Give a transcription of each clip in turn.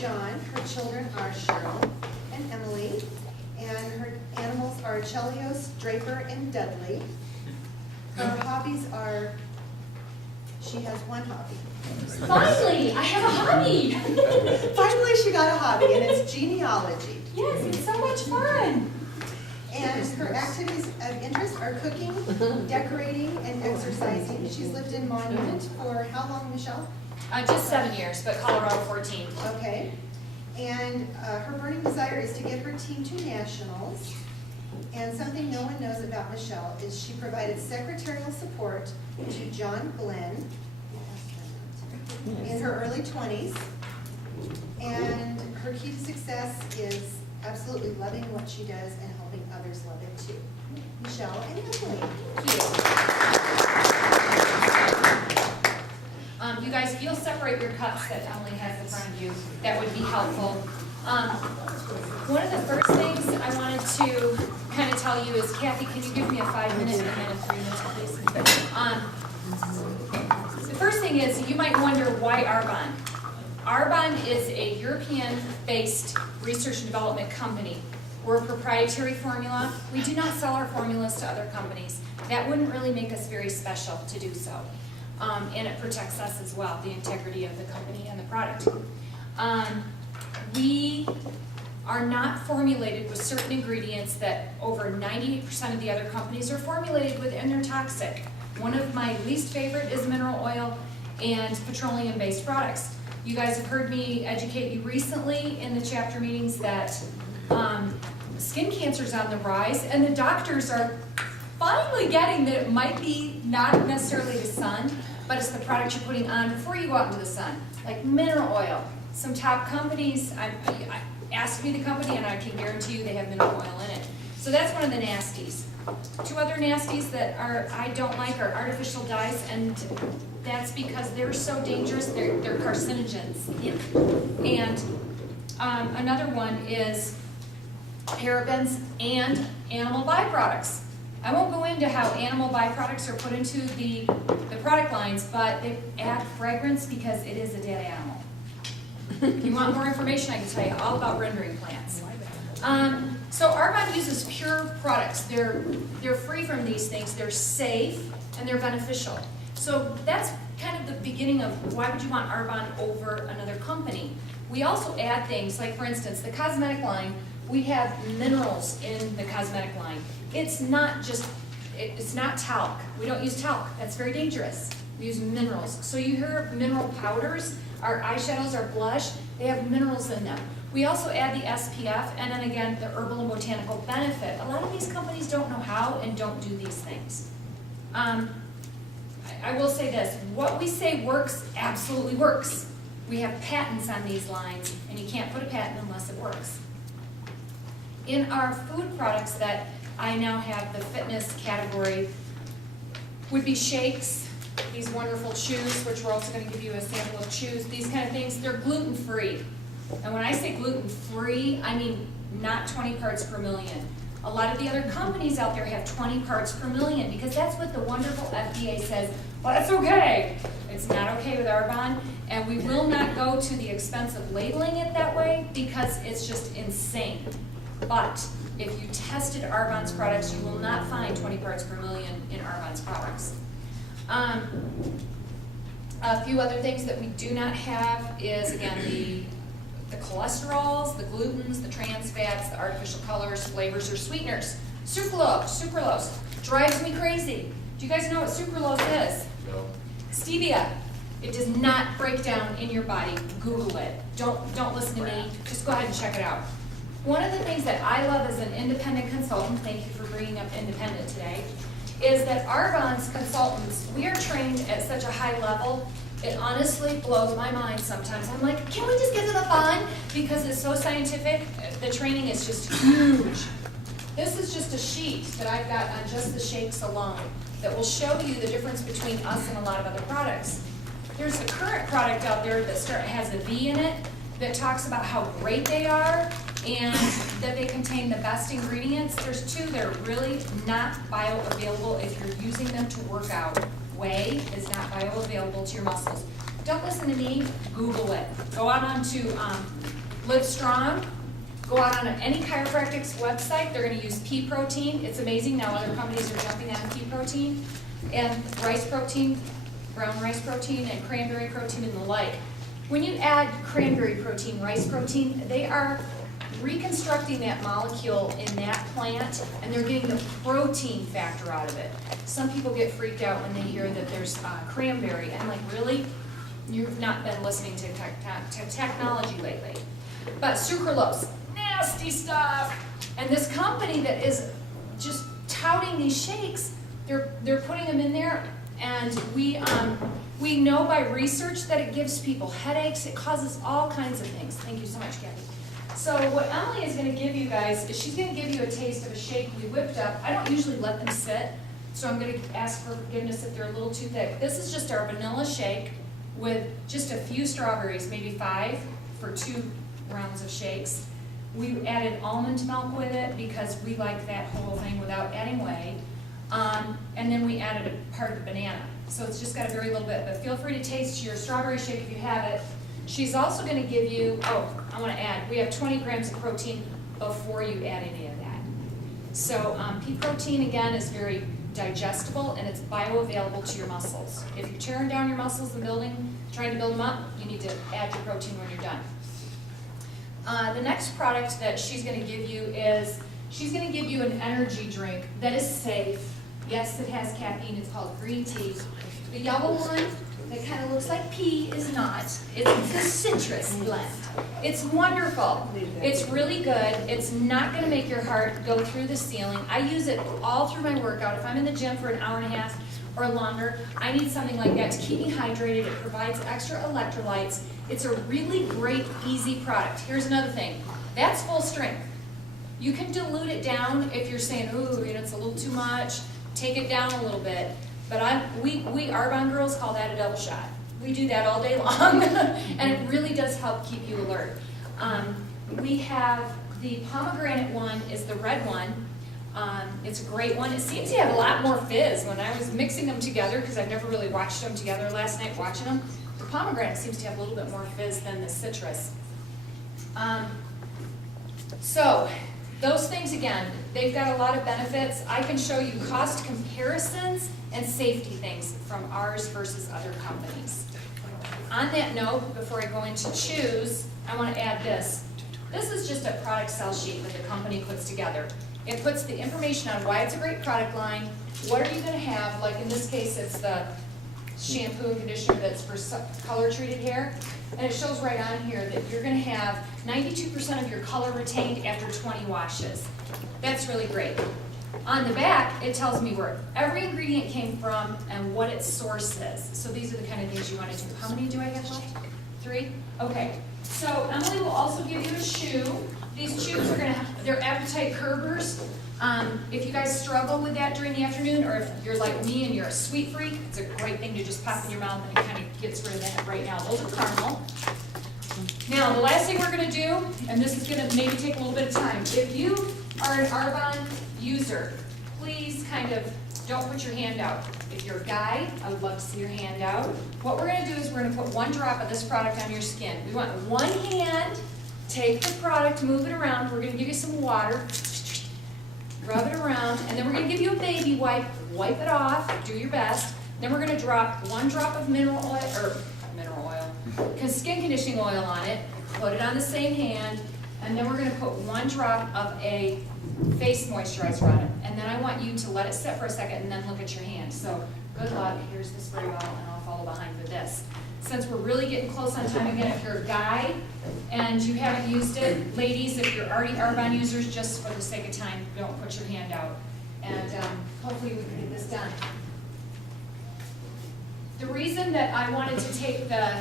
John. Her children are Cheryl and Emily, and her animals are Chelios, Draper, and Dudley. Her hobbies are, she has one hobby. Finally, I have a hobby. Finally, she got a hobby, and it's genealogy. Yes, it's so much fun. And her activities of interest are cooking, decorating, and exercising. She's lived in Monument for how long, Michelle? Just 7 years, but Colorado 14. Okay. And her burning desire is to get her team to nationals. And something no one knows about Michelle is she provided secretarial support to John Glenn in her early 20s. And her key to success is absolutely loving what she does and helping others love it too. Michelle and Emily. Thank you. You guys, if you'll separate your cups that Emily has in front of you, that would be helpful. One of the first things I wanted to kind of tell you is, Kathy, can you give me a 5-minute and then a 3 minute, please? The first thing is, you might wonder why Arbonne. Arbonne is a European-based research and development company. We're a proprietary formula. We do not sell our formulas to other companies. That wouldn't really make us very special to do so. And it protects us as well, the integrity of the company and the product. We are not formulated with certain ingredients that over 98% of the other companies are formulated with, and they're toxic. One of my least favorite is mineral oil and petroleum-based products. You guys have heard me educate you recently in the chapter meetings that skin cancer is on the rise, and the doctors are finally getting that it might be not necessarily the sun, but it's the product you're putting on before you go out into the sun, like mineral oil. Some top companies, I asked me the company, and I can guarantee you they have mineral oil in it. So that's one of the nasties. Two other nasties that I don't like are artificial dyes, and that's because they're so dangerous, they're carcinogens. And another one is parabens and animal byproducts. I won't go into how animal byproducts are put into the product lines, but they add fragrance because it is a dead animal. If you want more information, I can tell you all about rendering plants. So Arbonne uses pure products. They're free from these things. They're safe and they're beneficial. So that's kind of the beginning of why would you want Arbonne over another company. We also add things like, for instance, the cosmetic line. We have minerals in the cosmetic line. It's not talc. We don't use talc. That's very dangerous. We use minerals. So you hear mineral powders. Our eyeshadows, our blush, they have minerals in them. We also add the SPF, and then again, the herbal and botanical benefit. A lot of these companies don't know how and don't do these things. I will say this, what we say works, absolutely works. We have patents on these lines, and you can't put a patent unless it works. In our food products that I now have, the fitness category would be shakes, these wonderful chews, which we're also going to give you a sample of chews, these kind of things, they're gluten-free. And when I say gluten-free, I mean not 20 parts per million. A lot of the other companies out there have 20 parts per million because that's what the wonderful FDA says, well, that's okay. It's not okay with Arbonne, and we will not go to the expense of labeling it that way because it's just insane. But if you tested Arbonne's products, you will not find 20 parts per million in Arbonne's products. A few other things that we do not have is, again, the cholesterols, the glutens, the trans fats, the artificial colors, flavors, or sweeteners. Sucralose drives me crazy. Do you guys know what sucralose is? No. Stevia. It does not break down in your body. Google it. Don't listen to me. Just go ahead and check it out. One of the things that I love as an independent consultant, thank you for bringing up independent today, is that Arbonne's consultants, we are trained at such a high level, it honestly blows my mind sometimes. I'm like, can we just get to the fun? Because it's so scientific, the training is just huge. This is just a sheet that I've got on just the shakes alone that will show you the difference between us and a lot of other products. There's a current product out there that has a V in it that talks about how great they are and that they contain the best ingredients. There's two that are really not bioavailable if you're using them to work out. Whey is not bioavailable to your muscles. Don't listen to me, Google it. Go out onto Live Strong. Go out on any chiropractic's website, they're gonna use pea protein. It's amazing now other companies are jumping on pea protein and rice protein, brown rice protein and cranberry protein and the like. When you add cranberry protein, rice protein, they are reconstructing that molecule in that plant and they're getting the protein factor out of it. Some people get freaked out when they hear that there's cranberry. I'm like, really? You've not been listening to technology lately. But sucralose, nasty stuff. And this company that is just touting these shakes, they're putting them in there, and we know by research that it gives people headaches, it causes all kinds of things. Thank you so much, Kathy. So what Emily is gonna give you guys is she's gonna give you a taste of a shake we whipped up. I don't usually let them sit, so I'm gonna ask for forgiveness if they're a little too thick. This is just our vanilla shake with just a few strawberries, maybe 5 for 2 rounds of shakes. We added almond milk with it because we like that whole thing without adding whey. And then we added a part of the banana. So it's just got a very little bit, but feel free to taste your strawberry shake if you have it. She's also gonna give you, I wanna add, we have 20 grams of protein before you add any of that. So pea protein, again, is very digestible and it's bioavailable to your muscles. If you're tearing down your muscles and trying to build them up, you need to add your protein when you're done. The next product that she's going to give you is, she's going to give you an energy drink that is safe. Yes, it has caffeine. It's called green tea. The yellow one that kind of looks like pea is not. It's the citrus blend. It's wonderful. It's really good. It's not going to make your heart go through the ceiling. I use it all through my workout. If I'm in the gym for an hour and a half or longer, I need something like that to keep me hydrated. It provides extra electrolytes. It's a really great, easy product. Here's another thing. That's full strength. You can dilute it down if you're saying, ooh, it's a little too much. Take it down a little bit. But we Arbonne girls call that a double shot. We do that all day long, and it really does help keep you alert. We have the pomegranate one is the red one. It's a great one. It seems to have a lot more fizz. When I was mixing them together, because I've never really watched them together last night watching them, the pomegranate seems to have a little bit more fizz than the citrus. So those things, again, they've got a lot of benefits. I can show you cost comparisons and safety things from ours versus other companies. On that note, before I go into choose, I want to add this. This is just a product sell sheet that the company puts together. It puts the information on why it's a great product line, what are you going to have, like in this case it's the shampoo and conditioner that's for color treated hair, and it shows right on here that you're going to have 92% of your color retained after 20 washes. That's really great. On the back, it tells me where every ingredient came from and what its source is. So these are the kind of things you want to do. How many do I have left? 3? Okay. So Emily will also give you a chew. These chews are going to have, they're appetite curbers. If you guys struggle with that during the afternoon, or if you're like me and you're a sweet freak, it's a great thing to just pop in your mouth and it kind of gets rid of that right now. Those are caramel. Now, the last thing we're going to do, and this is going to maybe take a little bit of time. If you are an Arbonne user, please kind of don't put your hand out. If you're a guy, I would love to see your hand out. What we're going to do is we're going to put 1 drop of this product on your skin. We want one hand, take the product, move it around. We're going to give you some water, rub it around, and then we're going to give you a baby wipe. Wipe it off, do your best. Then we're going to drop 1 drop of skin conditioning oil on it, put it on the same hand, and then we're going to put 1 drop of a face moisturizer on it. And then I want you to let it sit for a second and then look at your hand. So good luck. Here's the spray bottle, and I'll follow behind with this. Since we're really getting close on time again, if you're a guy and you haven't used it, ladies, if you're already Arbonne users, just for the sake of time, don't put your hand out. And hopefully we can get this done. The reason that I wanted to take the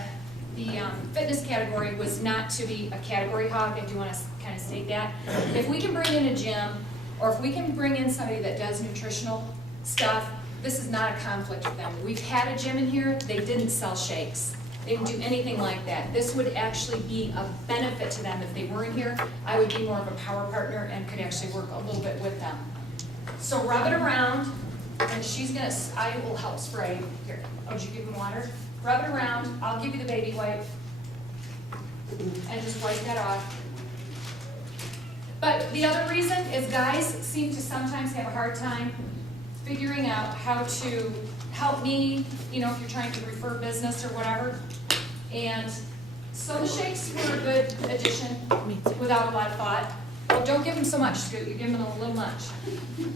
fitness category was not to be a category hog. I do want to kind of state that. If we can bring in a gym, or if we can bring in somebody that does nutritional stuff, this is not a conflict with them. We've had a gym in here, they didn't sell shakes. They didn't do anything like that. This would actually be a benefit to them if they were in here. I would be more of a power partner and could actually work a little bit with them. So rub it around, and I will help spray. Here, did you give them water? Rub it around, I'll give you the baby wipe. and just wipe that off. But the other reason is guys seem to sometimes have a hard time figuring out how to help me, you know, if you're trying to refer business or whatever. And so the shakes were a good addition without a lot of thought. Oh, don't give them so much, Scoot, you're giving them a little much.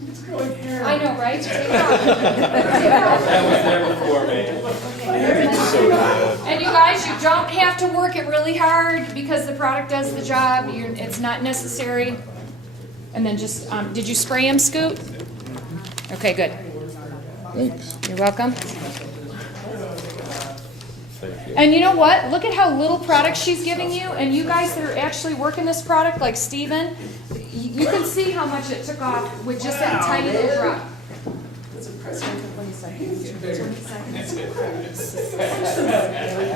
It's growing hair. I know, right? Take it off. That was never for me. And you guys, you don't have to work it really hard because the product does the job. It's not necessary. And then just, did you spray them, Scoot? Okay, good. Thanks. You're welcome. And you know what? Look at how little product she's giving you. And you guys that are actually working this product, like Steven, you can see how much it took off with just that tiny little drop. That's impressive. 20 seconds. 20 seconds.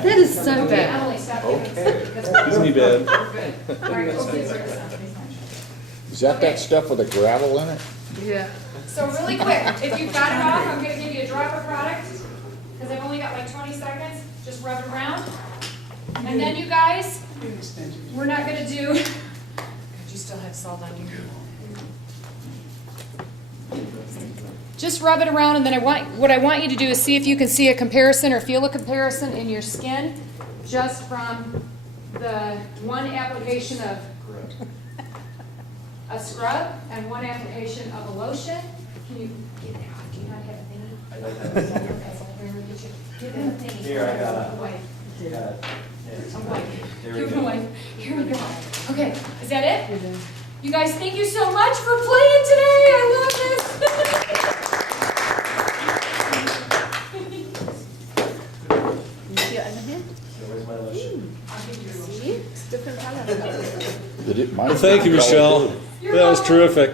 That is so Okay, bad. Emily, stop giving Isn't he bad? All right, go get her. Is that stuff with the gravel in it? Yeah. So really quick, if you've got it off, I'm gonna give you a drop of product, because I've only got like 20 seconds, just rub it around. And then you guys, we're not gonna do, God, you still have salt on you. Just rub it around, and then what I want you to do is see if you can see a comparison or feel a comparison in your skin, just from the one application of a scrub and one application of a lotion. Can you get it out? Do you not have a thingy? I don't have it. Give him a thingy. Here, I got A it. wipe. Got it. A wipe. Here we Give go. him a wipe. Here we go. Okay, is that it? You guys, thank you so much for playing today. I love this. Where's my lotion? Did it? Well, thank you, Michelle. That was terrific.